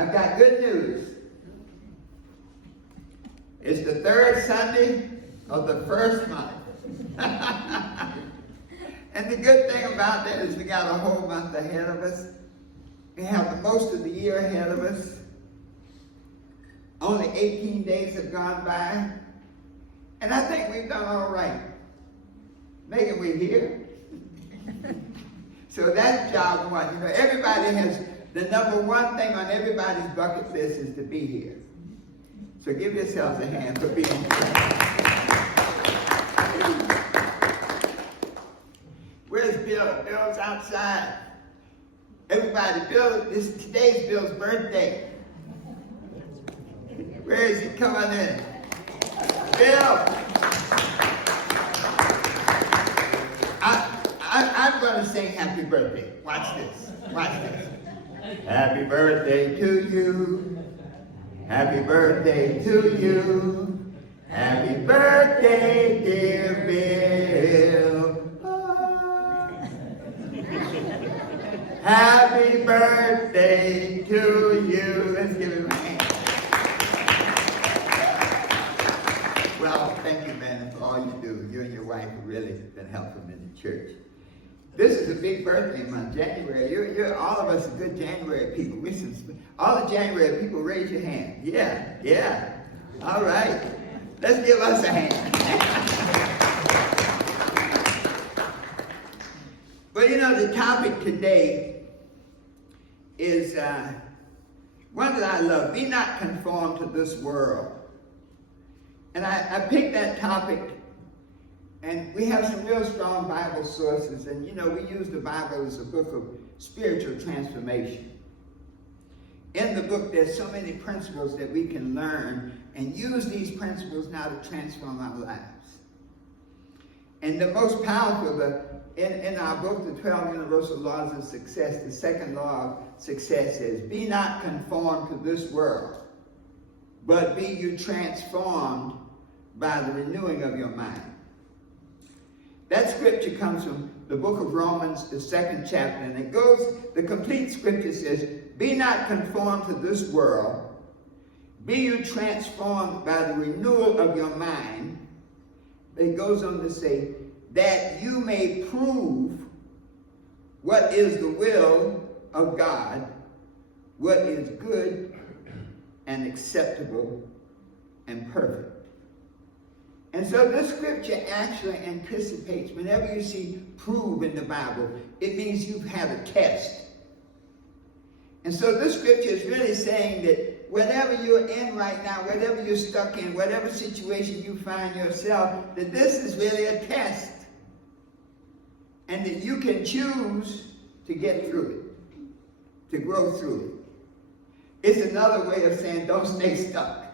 I've got good news. It's the third Sunday of the first month. And the good thing about that is we got a whole month ahead of us. We have the most of the year ahead of us. Only 18 days have gone by. And I think we've done all right. Megan, we're here. So that's job one. You know, everybody has, the number one thing on everybody's bucket list is to be here. So give yourselves a hand for being here. Where's Bill? Bill's outside. Everybody, Bill, today's Bill's birthday. Where is he? Come on in. Bill! I'm going to sing happy birthday. Watch this. Watch this. Happy birthday to you. Happy birthday to you. Happy birthday, dear Bill. Happy birthday to you. Let's give him a hand. Well, thank you, man, for all you do. You and your wife have really been helpful in the church. This is a big birthday month, January. You're all of us are good January people. All the January people, raise your hand. Yeah. All right. Let's give us a hand. Well, you know, the topic today is one that I love. Be not conformed to this world. And I picked that topic, and we have some real strong Bible sources. And, you know, we use the Bible as a book of spiritual transformation. In the book, there's so many principles that we can learn and use these principles now to transform our lives. And the most powerful, in our book, The 12 Universal Laws of Success, the second law of success is, be not conformed to this world, but be you transformed by the renewing of your mind. That scripture comes from the book of Romans, the 2nd chapter, and it goes, the complete scripture says, be not conformed to this world, be you transformed by the renewal of your mind. It goes on to say, that you may prove what is the will of God, what is good and acceptable and perfect. And so this scripture actually anticipates, whenever you see prove in the Bible, it means you've had a test. And so this scripture is really saying that whatever you're in right now, whatever you're stuck in, whatever situation you find yourself, that this is really a test. And that you can choose to get through it, to grow through it. It's another way of saying don't stay stuck.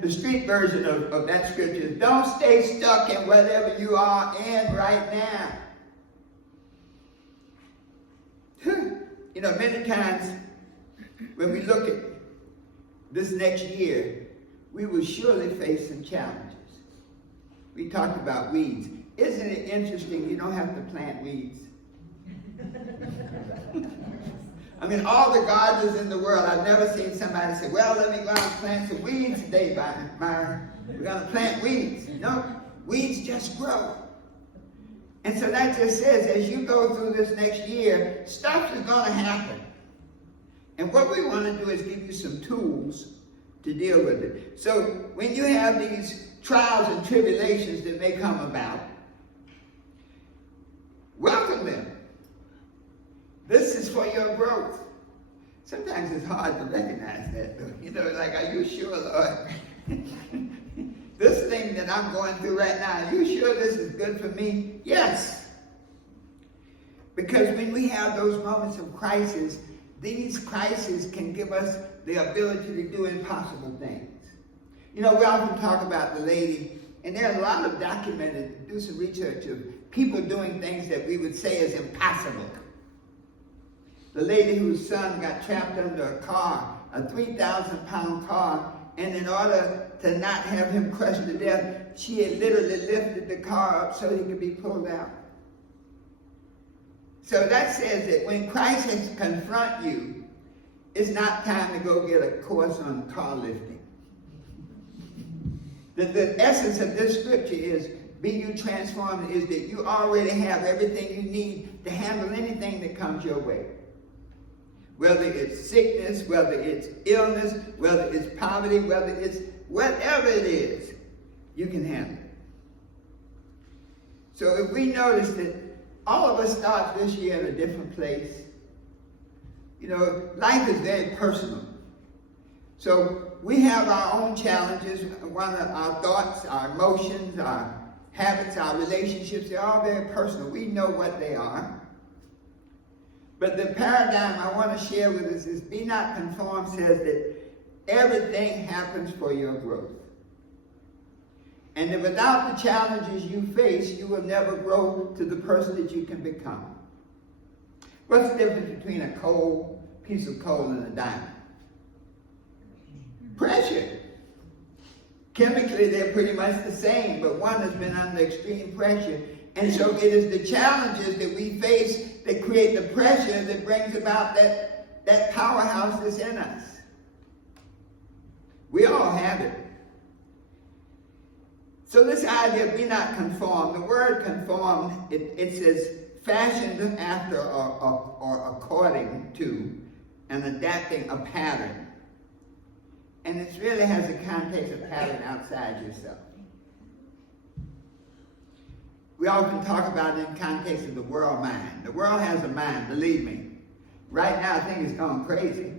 The street version of that scripture is don't stay stuck in whatever you are in right now. You know, many times when we look at this next year, we will surely face some challenges. We talked about weeds. Isn't it interesting you don't have to plant weeds? I mean, all the gardeners in the world, I've never seen somebody say, well, let me go out and plant some weeds today, Myron. We're going to plant weeds. No, weeds just grow. And so that just says, as you go through this next year, stuff is going to happen. And what we want to do is give you some tools to deal with it. So when you have these trials and tribulations that may come about, welcome them. This is for your growth. Sometimes it's hard to recognize that, though. You know, like, are you sure, Lord? This thing that I'm going through right now, are you sure this is good for me? Yes. Because when we have those moments of crisis, these crises can give us the ability to do impossible things. You know, we often talk about the lady, and there are a lot of documented, do some research of people doing things that we would say is impossible. The lady whose son got trapped under a car, a 3,000-pound car, and in order to not have him crushed to death, she had literally lifted the car up so he could be pulled out. So that says that when crises confront you, it's not time to go get a course on car lifting. The essence of this scripture is, be you transformed, is that you already have everything you need to handle anything that comes your way. Whether it's sickness, whether it's illness, whether it's poverty, whether it's whatever it is, you can handle it. So if we notice that all of us start this year in a different place, you know, life is very personal. So we have our own challenges. One of our thoughts, our emotions, our habits, our relationships, they're all very personal. We know what they are. But the paradigm I want to share with us is, be not conformed says that everything happens for your growth. And that without the challenges you face, you will never grow to the person that you can become. What's the difference between a piece of coal and a diamond? Pressure. Chemically, they're pretty much the same, but one has been under extreme pressure. And so it is the challenges that we face that create the pressure that brings about that powerhouse that's in us. We all have it. So this idea of be not conformed, the word conformed, it says fashioned after or according to and adapting a pattern. And it really has a context of pattern outside yourself. We often talk about it in context of the world mind. The world has a mind, believe me. Right now I think it's going crazy.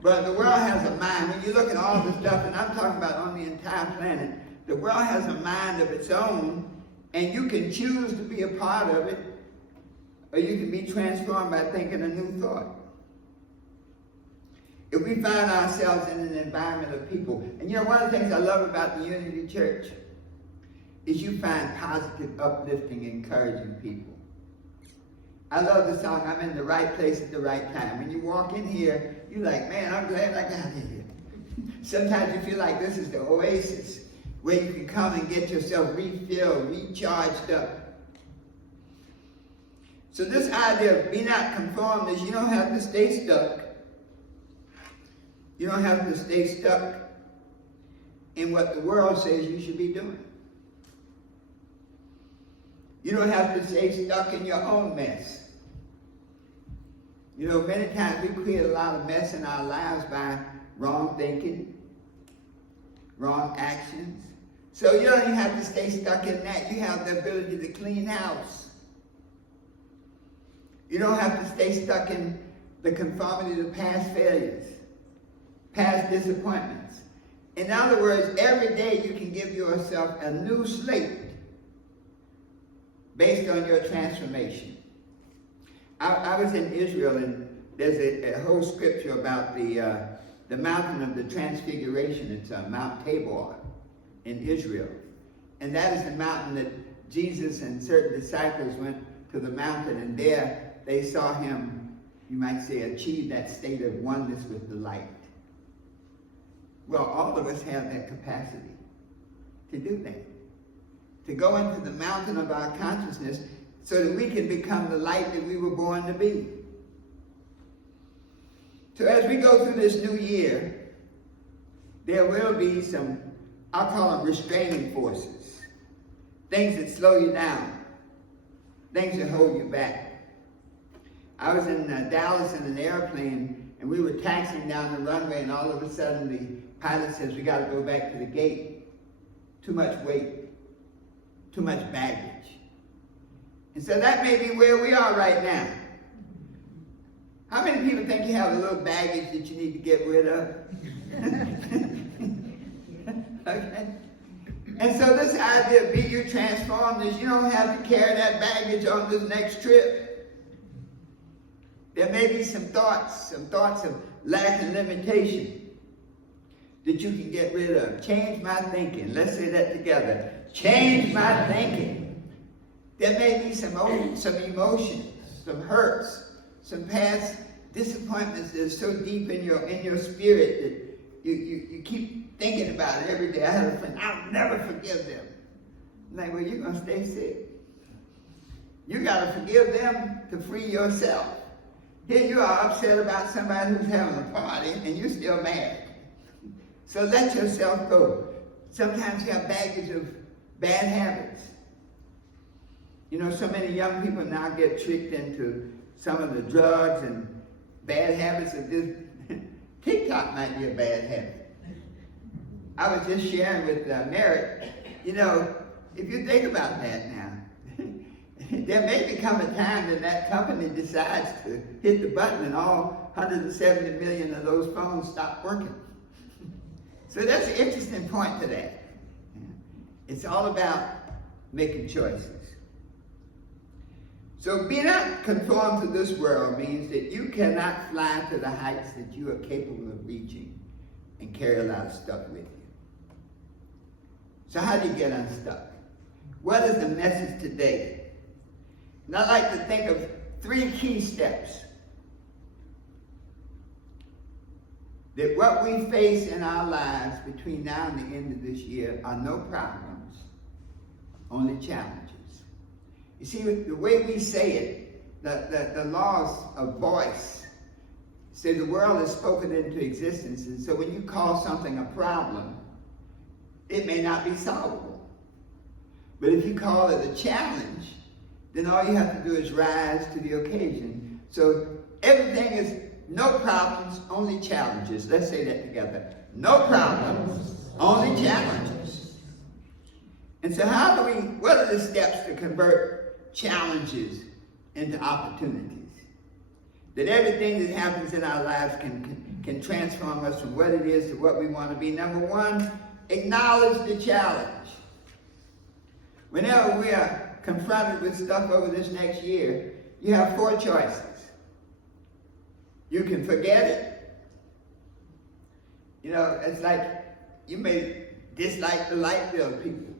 But the world has a mind. When you look at all the stuff, and I'm talking about on the entire planet, the world has a mind of its own, and you can choose to be a part of it, or you can be transformed by thinking a new thought. If we find ourselves in an environment of people, and you know, one of the things I love about the Unity Church is you find positive, uplifting, encouraging people. I love the song, I'm in the right place at the right time. When you walk in here, you're like, man, I'm glad I got here. Sometimes you feel like this is the oasis where you can come and get yourself refilled, recharged up. So this idea of be not conformed is you don't have to stay stuck. You don't have to stay stuck in what the world says you should be doing. You don't have to stay stuck in your own mess. You know, many times we create a lot of mess in our lives by wrong thinking, wrong actions. So you don't even have to stay stuck in that. You have the ability to clean house. You don't have to stay stuck in the conformity to past failures, past disappointments. In other words, every day you can give yourself a new slate based on your transformation. I was in Israel, and there's a whole scripture about the mountain of the transfiguration. It's Mount Tabor in Israel. And that is the mountain that Jesus and certain disciples went to the mountain, and there they saw him, you might say, achieve that state of oneness with the light. Well, all of us have that capacity to do that. To go into the mountain of our consciousness so that we can become the light that we were born to be. So as we go through this new year, there will be some, I'll call them restraining forces. Things that slow you down. Things that hold you back. I was in Dallas in an airplane, and we were taxiing down the runway, and all of a sudden the pilot says, we got to go back to the gate. Too much weight. Too much baggage. And so that may be where we are right now. How many people think you have a little baggage that you need to get rid of? Okay. And so this idea of be you transformed is you don't have to carry that baggage on this next trip. There may be some thoughts of lack and limitation that you can get rid of. Change my thinking. Let's say that together. Change my thinking. There may be some emotions, some hurts, some past disappointments that are so deep in your spirit that you keep thinking about it every day. I had a friend, I'll never forgive them. I'm like, well, you're going to stay sick. You got to forgive them to free yourself. Here you are upset about somebody who's having a party and you're still mad. So let yourself go. Sometimes you have baggage of bad habits. You know, so many young people now get tricked into some of the drugs and bad habits of this. TikTok might be a bad habit. I was just sharing with Merritt, you know, if you think about that now, there may become a time that that company decides to hit the button and all 170 million of those phones stop working. So that's an interesting point to that. It's all about making choices. So be not conformed to this world means that you cannot fly to the heights that you are capable of reaching and carry a lot of stuff with you. So how do you get unstuck? What is the message today? And I like to think of 3 key steps. That what we face in our lives between now and the end of this year are no problems, only challenges. You see, the way we say it, the laws of voice say the world is spoken into existence, and so when you call something a problem, it may not be solvable. But if you call it a challenge, then all you have to do is rise to the occasion. So everything is no problems, only challenges. Let's say that together. No problems, only challenges. And so what are the steps to convert challenges into opportunities? That everything that happens in our lives can transform us from what it is to what we want to be. Number 1, acknowledge the challenge. Whenever we are confronted with stuff over this next year, you have 4 choices. You can forget it. You know, it's like you may dislike the light bill people.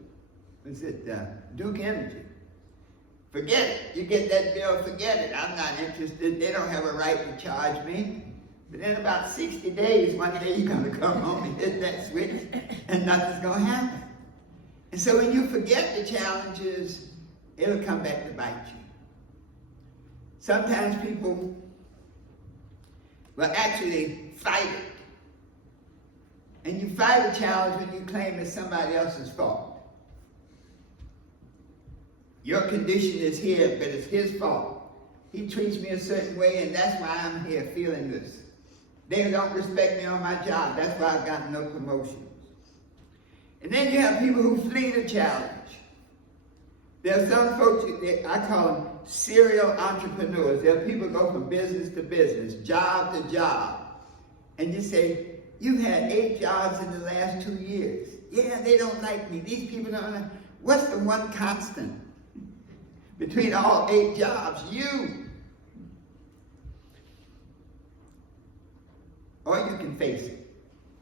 Is it Duke Energy? Forget it. You get that bill, forget it. I'm not interested. They don't have a right to charge me. But in about 60 days, one day you're going to come home and hit that switch and nothing's going to happen. And so when you forget the challenges, it'll come back to bite you. Sometimes people will actually fight it. And you fight a challenge when you claim it's somebody else's fault. Your condition is here, but it's his fault. He treats me a certain way, and that's why I'm here feeling this. They don't respect me on my job. That's why I've gotten no promotions. And then you have people who flee the challenge. There are some folks, I call them serial entrepreneurs. There are people who go from business to business, job to job. And you say, you've had 8 jobs in the last 2 years. Yeah, they don't like me. These people don't like me. What's the one constant between all 8 jobs? You. Or you can face it.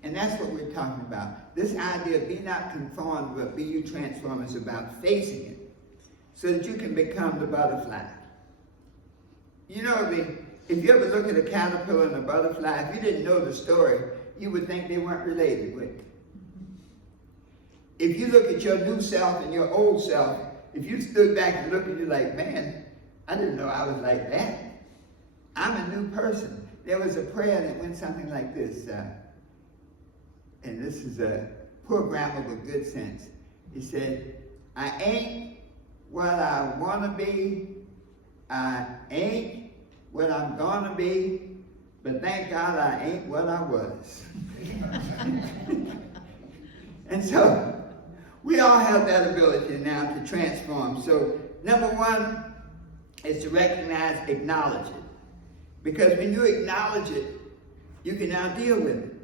And that's what we're talking about. This idea of be not conformed, but be you transformed is about facing it so that you can become the butterfly. You know, if you ever look at a caterpillar and a butterfly, if you didn't know the story, you would think they weren't related, wouldn't you? If you look at your new self and your old self, if you stood back and looked at you like, man, I didn't know I was like that. I'm a new person. There was a prayer that went something like this, and this is a poor grammar with good sense. He said, I ain't what I want to be. I ain't what I'm going to be. But thank God I ain't what I was. And so we all have that ability now to transform. So number 1 is to recognize, acknowledge it. Because when you acknowledge it, you can now deal with it.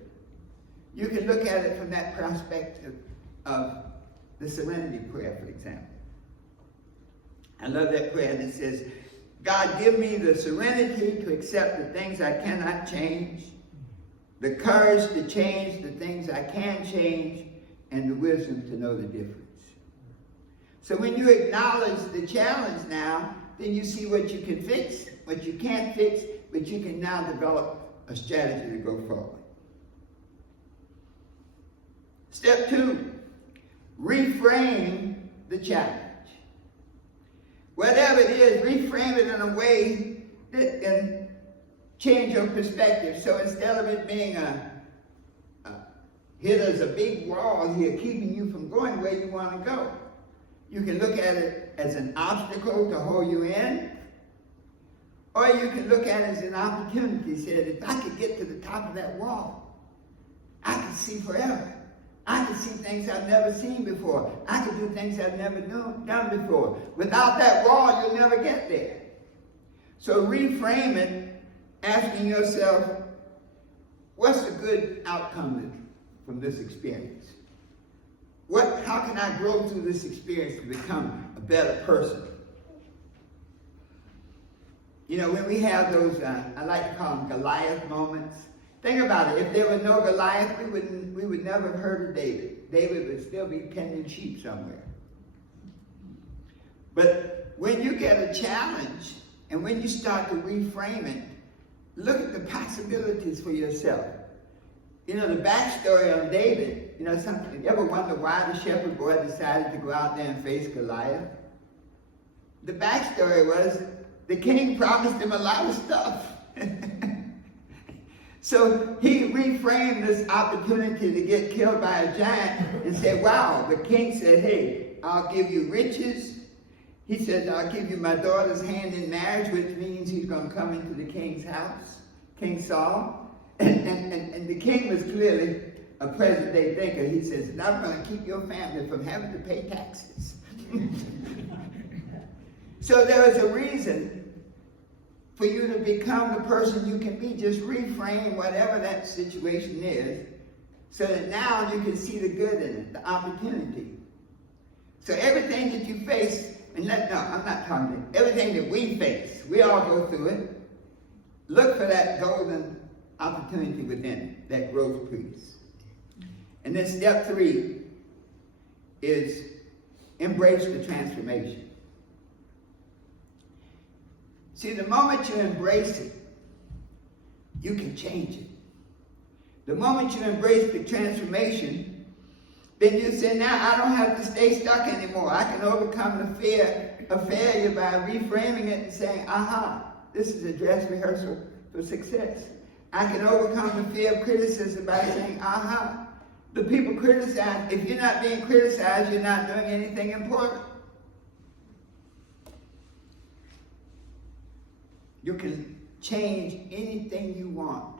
You can look at it from that perspective of the serenity prayer, for example. I love that prayer that says, God, give me the serenity to accept the things I cannot change, the courage to change the things I can change, and the wisdom to know the difference. So when you acknowledge the challenge now, then you see what you can fix, what you can't fix, but you can now develop a strategy to go forward. Step 2, reframe the challenge. Whatever it is, reframe it in a way that can change your perspective. So instead of it being here there's a big wall here keeping you from going where you want to go, you can look at it as an obstacle to hold you in, or you can look at it as an opportunity. Said, if I could get to the top of that wall, I could see forever. I could see things I've never seen before. I could do things I've never done before. Without that wall, you'll never get there. So reframe it, asking yourself, what's the good outcome from this experience? How can I grow through this experience to become a better person? You know, when we have those, I like to call them Goliath moments. Think about it. If there were no Goliath, we would never have heard of David. David would still be tending sheep somewhere. But when you get a challenge, and when you start to reframe it, look at the possibilities for yourself. You know, the backstory on David, you know, something, you ever wonder why the shepherd boy decided to go out there and face Goliath? The backstory was the king promised him a lot of stuff. So he reframed this opportunity to get killed by a giant and said, wow, the king said, hey, I'll give you riches. He said, I'll give you my daughter's hand in marriage, which means he's going to come into the king's house, King Saul. And the king was clearly a present-day thinker. He says, I'm going to keep your family from having to pay taxes. So there is a reason for you to become the person you can be. Just reframe whatever that situation is so that now you can see the good in it, the opportunity. So everything that you face, I'm not talking to everything that we face, we all go through it. Look for that golden opportunity within it, that growth piece. And then step 3 is embrace the transformation. See, the moment you embrace it, you can change it. The moment you embrace the transformation, then you say, now I don't have to stay stuck anymore. I can overcome the fear of failure by reframing it and saying, aha, this is a dress rehearsal for success. I can overcome the fear of criticism by saying, aha, the people criticize. If you're not being criticized, you're not doing anything important. You can change anything you want.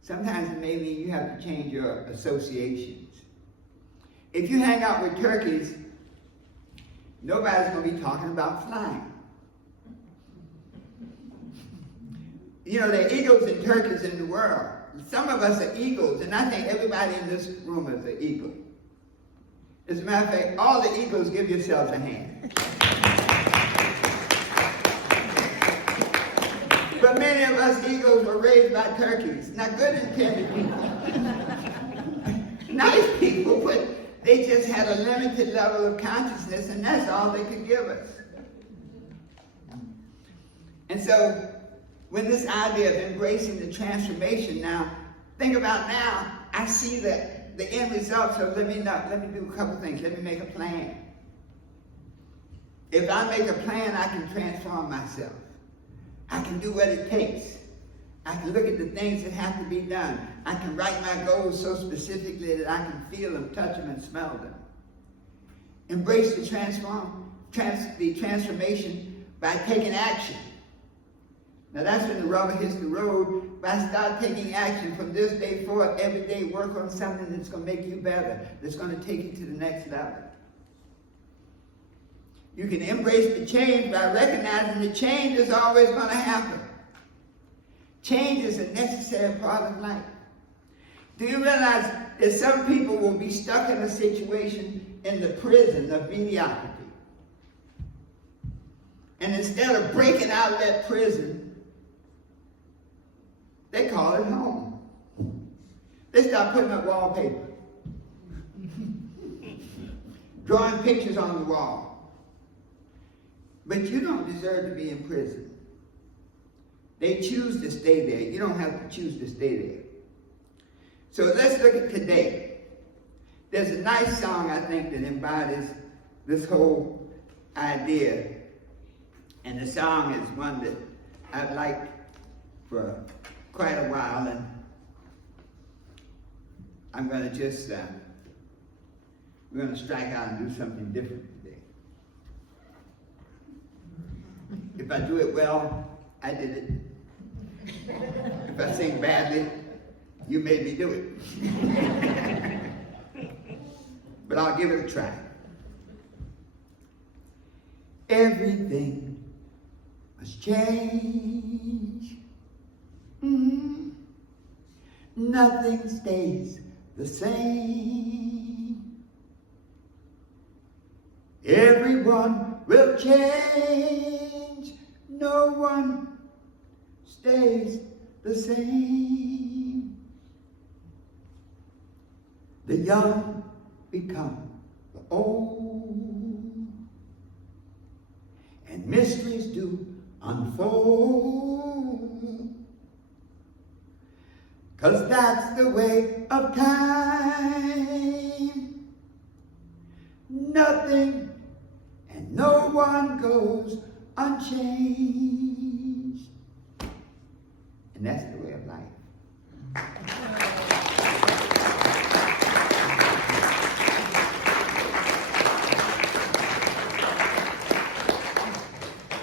Sometimes maybe you have to change your associations. If you hang out with turkeys, nobody's going to be talking about flying. You know, there are eagles and turkeys in the world. Some of us are eagles, and I think everybody in this room is an eagle. As a matter of fact, all the eagles, give yourselves a hand. But many of us eagles were raised by turkeys. Now, good intended people. Nice people, but they just had a limited level of consciousness, and that's all they could give us. And so, when this idea of embracing the transformation now, think about now, I see that the end result, so let me do a couple things. Let me make a plan. If I make a plan, I can transform myself. I can do what it takes. I can look at the things that have to be done. I can write my goals so specifically that I can feel them, touch them, and smell them. Embrace the transformation by taking action. Now that's when the rubber hits the road. But I start taking action from this day forward, every day work on something that's going to make you better, that's going to take you to the next level. You can embrace the change by recognizing that change is always going to happen. Change is a necessary part of life. Do you realize that some people will be stuck in a situation in the prison of mediocrity? And instead of breaking out of that prison, they call it home. They start putting up wallpaper, drawing pictures on the wall. But you don't deserve to be in prison. They choose to stay there. You don't have to choose to stay there. So let's look at today. There's a nice song, I think, that embodies this whole idea. And the song is one that I'd like for quite a while, and I'm going to just, we're going to strike out and do something different today. If I do it well, I did it. If I sing badly, you made me do it. But I'll give it a try. Everything must change. Nothing stays the same. Everyone will change. No one stays the same. The young become the old, and mysteries do unfold. 'Cause that's the way of time. Nothing and no one goes unchanged. And that's the way of life.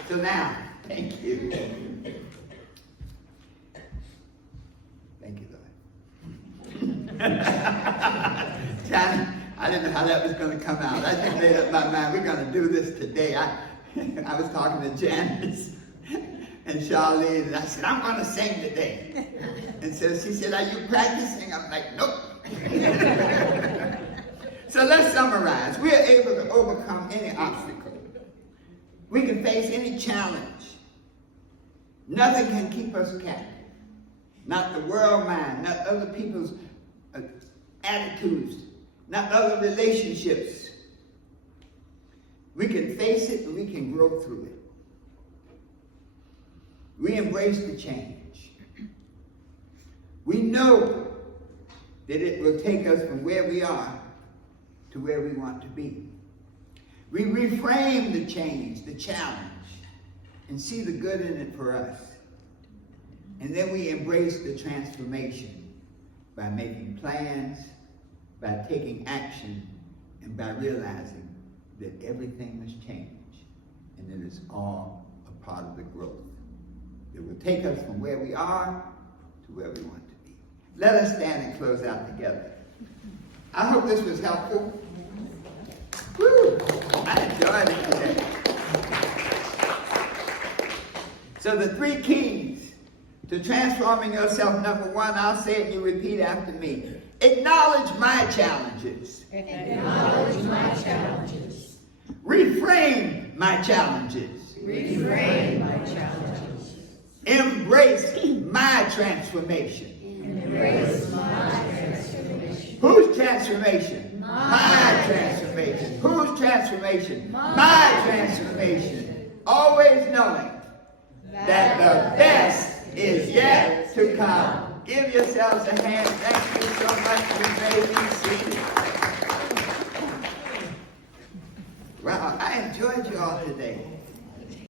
So now, thank you. Thank you, Lord. Johnny, I didn't know how that was going to come out. I just made up my mind. We're going to do this today. I was talking to Janice and Charlene, and I said, I'm going to sing today. And so she said, are you practicing? I'm like, nope. So let's summarize. We are able to overcome any obstacle. We can face any challenge. Nothing can keep us captive. Not the world mind, not other people's attitudes, not other relationships. We can face it and we can grow through it. We embrace the change. We know that it will take us from where we are to where we want to be. We reframe the change, the challenge, and see the good in it for us. And then we embrace the transformation by making plans, by taking action, and by realizing that everything must change and that it's all a part of the growth. It will take us from where we are to where we want to be. Let us stand and close out together. I hope this was helpful. Woo! I enjoyed it today. So the 3 keys to transforming yourself, number 1, I'll say it and you repeat after me. Acknowledge my challenges. Acknowledge my challenges. Reframe my challenges. Reframe my challenges. Embrace my transformation. Embrace my transformation. Whose transformation? My transformation. Whose transformation? My transformation. Always knowing that the best is yet to come. Give yourselves a hand. Thank you so much. You may be seated. Wow, I enjoyed you all today.